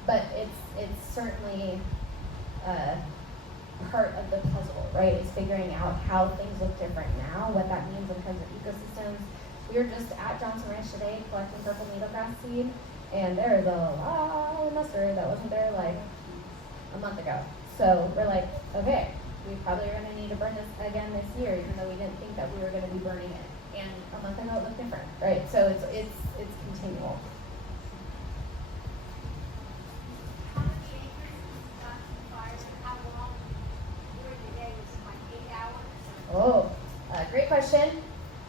But it's certainly part of the puzzle, right? Is figuring out how things look different now, what that means in terms of ecosystems. We were just at Johnson Ranch today collecting purple needlegrass seed, and there is a lot of mustard that wasn't there like a month ago. So we're like, okay, we probably are going to need to burn this again this year, even though we didn't think that we were going to be burning it. And a month ago it looked different, right? So it's continual. How many acres was Johnson fire and how long during the day? Was it like 8 hours? Oh, great question.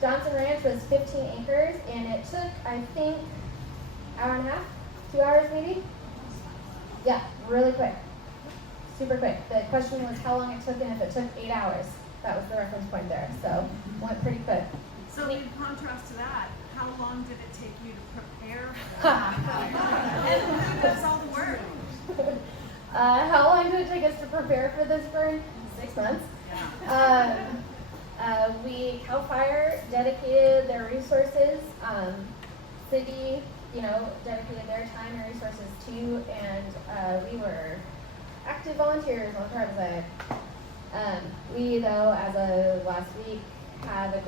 Johnson Ranch was 15 acres, and it took, I think, hour and a half, 2 hours maybe? Yeah, really quick. Super quick. The question was how long it took, and if it took 8 hours. That was the reference point there. So, went pretty quick. So in contrast to that, how long did it take you to prepare for that? And who does all the work? How long did it take us to prepare for this burn? 6 months. Yeah. CAL FIRE dedicated their resources. City, dedicated their time and resources too, and we were active volunteers on tribe side. We, though, as of last week, have a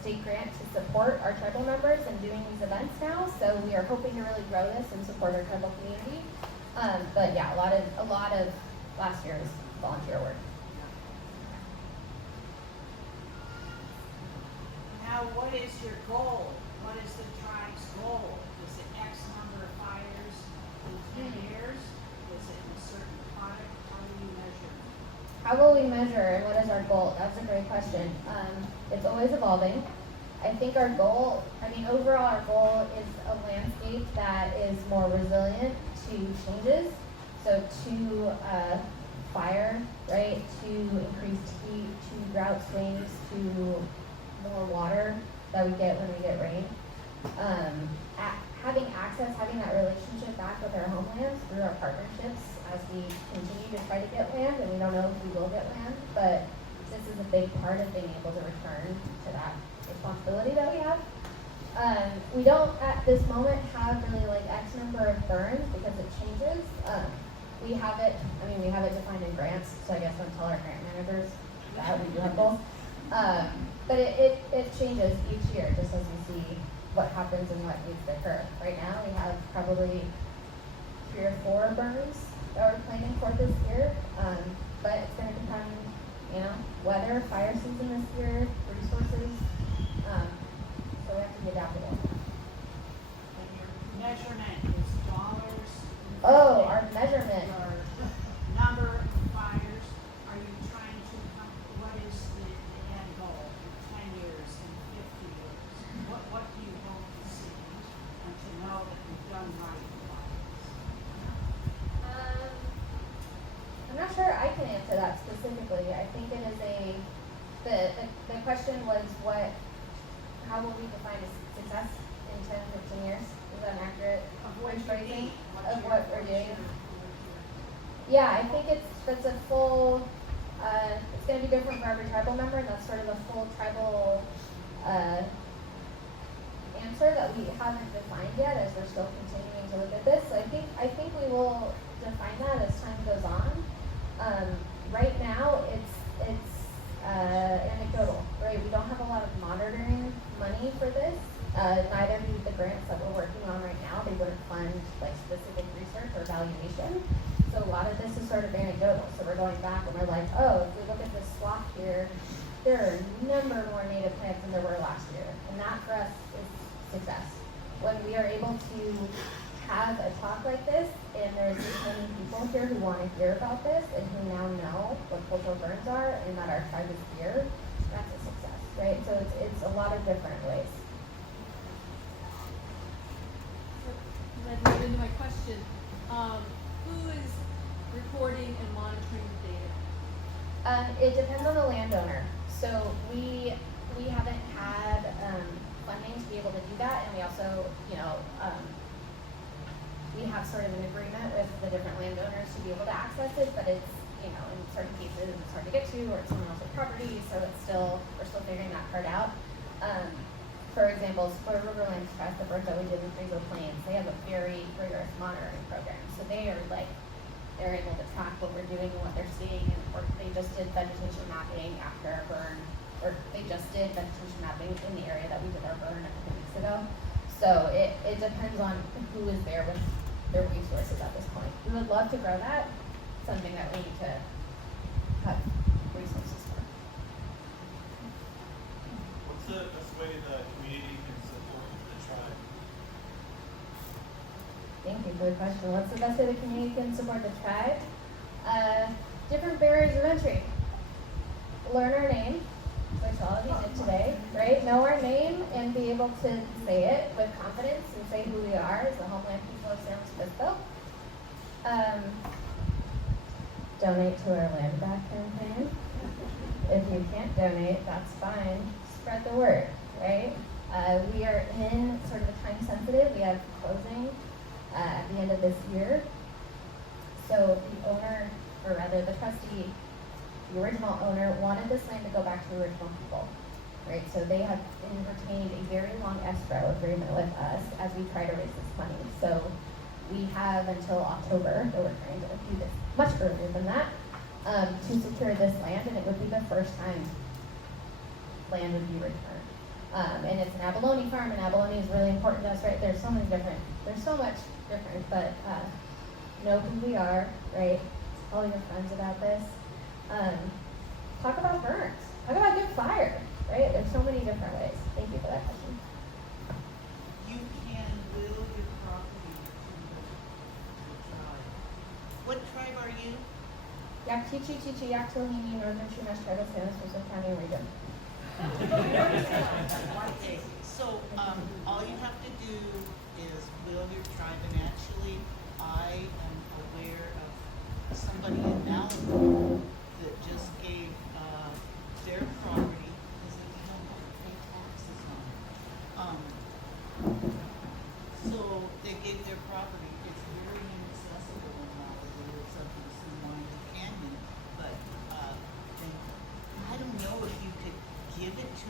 state grant to support our tribal members in doing these events now. So we are hoping to really grow this and support our tribal community. But yeah, a lot of last year's volunteer work. Now, what is your goal? What is the tribe's goal? Is it X number of fires in 10 years? Is it a certain product? How do you measure? How will we measure, and what is our goal? That's a great question. It's always evolving. I think overall our goal is a landscape that is more resilient to changes. So to fire, right? To increased heat, to drought swings, to more water that we get when we get rain. Having access, having that relationship back with our homelands through our partnerships as we continue to try to get land, and we don't know if we will get land, but this is a big part of being able to return to that responsibility that we have. We don't at this moment have really like X number of burns because it changes. We have it defined in grants, so I guess don't tell our grant managers that we do have goals. But it changes each year just as we see what happens and what needs to occur. Right now we have probably 3 or 4 burns that we're planning for this year, but it's going to depend, weather, fire season this year, resources, so we have to be adaptable. And your measurement is dollars? Oh, our measurement. Or number of fires? Are you trying to what is the end goal in 10 years, in 50 years? What do you hope to see and to know that you've done right in fires? I'm not sure I can answer that specifically. I think it is the question was how will we define success in 10, 15 years? Is that an accurate phrasing of what we're doing? Yeah, I think that's a full, it's going to be different for every tribal member, and that's sort of a full tribal answer that we haven't defined yet as we're still continuing to look at this. So I think we will define that as time goes on. Right now, it's anecdotal, right? We don't have a lot of monitoring money for this. Neither do the grants that we're working on right now. They wouldn't fund like specific research or evaluation. So a lot of this is sort of anecdotal. So we're going back and we're like, oh, if we look at this swath here, there are a number more native plants than there were last year, and that for us is success. When we are able to have a talk like this, and there's this many people here who want to hear about this, and who now know what cultural burns are, and that our tribe is here, that's a success, right? So it's a lot of different ways. Led right into my question. Who is recording and monitoring the data? It depends on the landowner. So we haven't had funding to be able to do that, and we also, we have sort of an agreement with the different landowners to be able to access it, but it's, in certain cases it's hard to get to, or it's someone else's property, so we're still figuring that part out. For example, for Riverlands Trust, the birds that we did in Fraser Plains, they have a very rigorous monitoring program. So they're able to track what we're doing and what they're seeing, and they just did vegetation mapping after a burn, or they just did vegetation mapping in the area that we did our burn a couple weeks ago. So it depends on who is there with their resources at this point. We would love to grow that, something that we need to have resources for. What's the best way the community can support the tribe? Thank you for the question. What's the best way the community can support the tribe? Different barriers of entry. Learn our name, which all of you did today, right? Know our name and be able to say it with confidence and say who we are as the homeland people of San Luis Obispo. Donate to our land back campaign. If you can't donate, that's fine. Spread the word, right? We are in sort of a time sensitive. We have closing at the end of this year. So the owner, or rather the trustee, the original owner wanted this land to go back to the original people, right? So they have entertained a very long escrow agreement with us as we try to raise this money. So we have until October, though we're trying to do this much earlier than that, to secure this land, and it would be the first time land would be returned. And it's an abalone farm, and abalone is really important to us, right? There's so much different, but know who we are, right? Tell your friends about this. Talk about burns. Talk about good fire, right? There's so many different ways. Thank you for that question. You can will your property to the tribe. What tribe are you? Yakchichi, Chichi, Yaktohini, Northern Chumash Tribe of San Luis County and region. Okay, so all you have to do is will your tribe, and actually I am aware of somebody in Malibu that just gave their property, because they don't have to pay taxes on it. So they gave their property. It's very inaccessible in Malibu. It's up in San Juan Canyon, but I don't know if you could give it to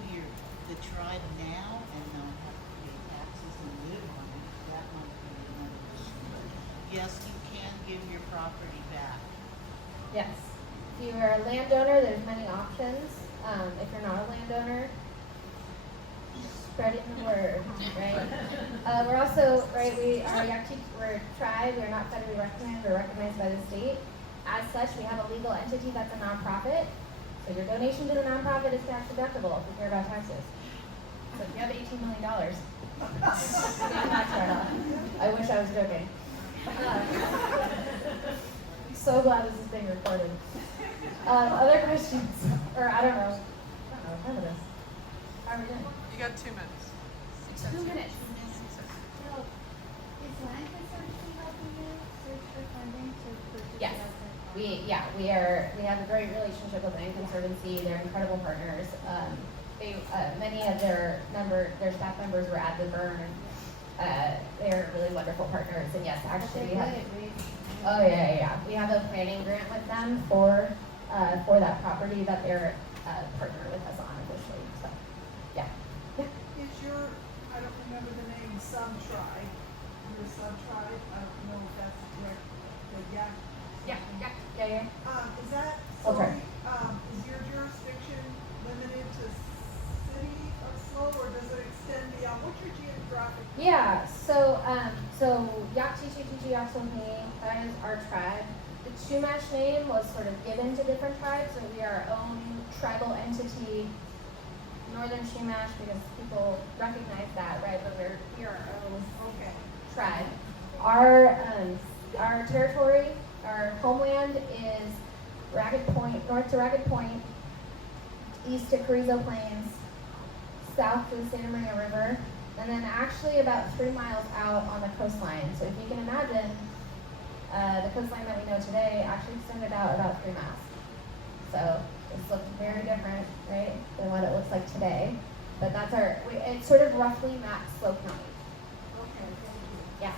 the tribe now and not have to pay taxes and live on it. That might be another issue. But yes, you can give your property back. Yes. If you are a landowner, there's many options. If you're not a landowner, spreading the word, right? We're also, right, we're a tribe, we're not federally recognized, we're recognized by the state. As such, we have a legal entity that's a nonprofit. So your donation to the nonprofit is tax deductible if you care about taxes. So if you have $18 million, I wish I was joking. So glad this is being recorded. Other questions? Or I don't know what time it is. How are we doing? You got 2 minutes. 2 minutes. So, is Land Conservancy helping you search for funding to purchase Yes. the We have a great relationship with Land Conservancy. They're incredible partners. Many of their staff members were at the burn. They're really wonderful partners. And yes, actually we have. Oh yeah. We have a planning grant with them for that property that they're partner with us on officially. So yeah. Is your, I don't remember the name, sub-tribe, your sub-tribe, I don't know if that's correct, but yeah. Yeah. Is that, Okay. is your jurisdiction limited to city of SLO, or does it extend beyond, what's your geographic? Yeah, so Yakchichi, that is our tribe. The Chumash name was sort of given to different tribes, so we are our own tribal entity, Northern Chumash, because people recognize that, right? But we're our own Okay. tribe. Our territory, our homeland is Ragged Point, north to Ragged Point, east to Carrizo Plains, south to the Santa Maria River, and then actually about 3 miles out on the coastline. So if you can imagine, the coastline that we know today actually extended out about 3 miles. So this looks very different, right, than what it looks like today. But that's it's sort of roughly maps SLO County. Okay, thank you. Yeah.